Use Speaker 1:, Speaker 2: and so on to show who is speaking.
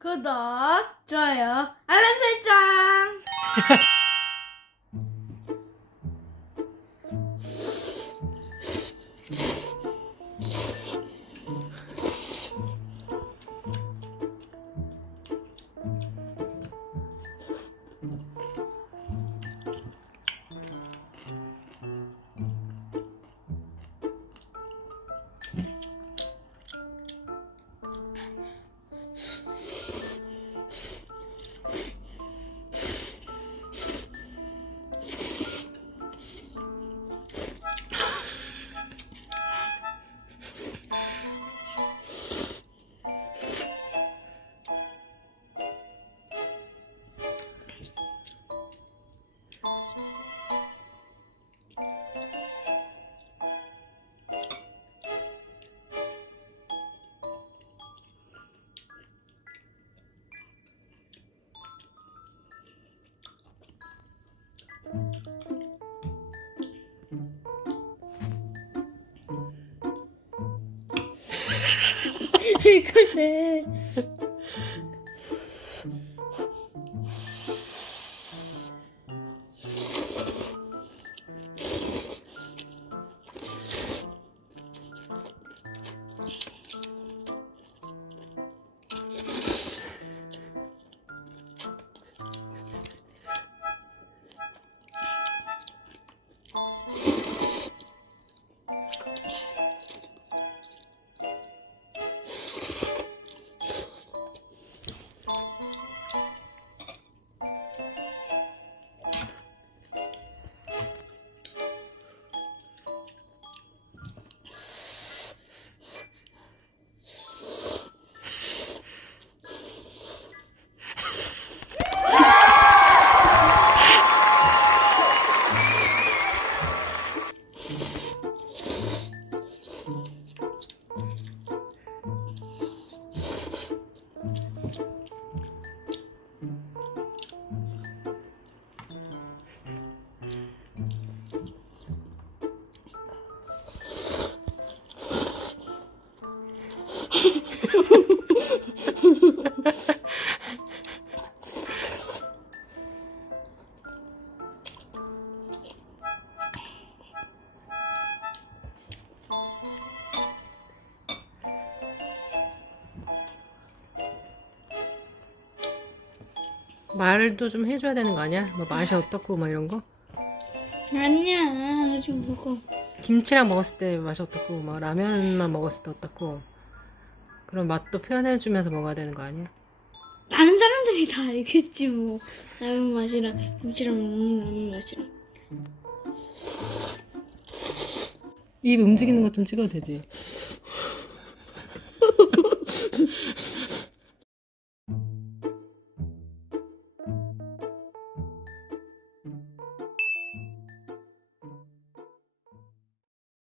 Speaker 1: 구독, 좋아요, 알람 설정. 그래.
Speaker 2: 말도 좀 해줘야 되는 거 아니야? 뭐 맛이 어떻고 막 이런 거?
Speaker 1: 아니야, 지금 먹어.
Speaker 2: 김치랑 먹었을 때 맛이 어떻고 막 라면만 먹었을 때 어떻고 그럼 맛도 표현해주면서 먹어야 되는 거 아니야?
Speaker 1: 다른 사람들이 다 알겠지 뭐 라면 맛이랑 김치랑 먹는 라면 맛이랑
Speaker 2: 입 움직이는 거 좀 찍어도 되지?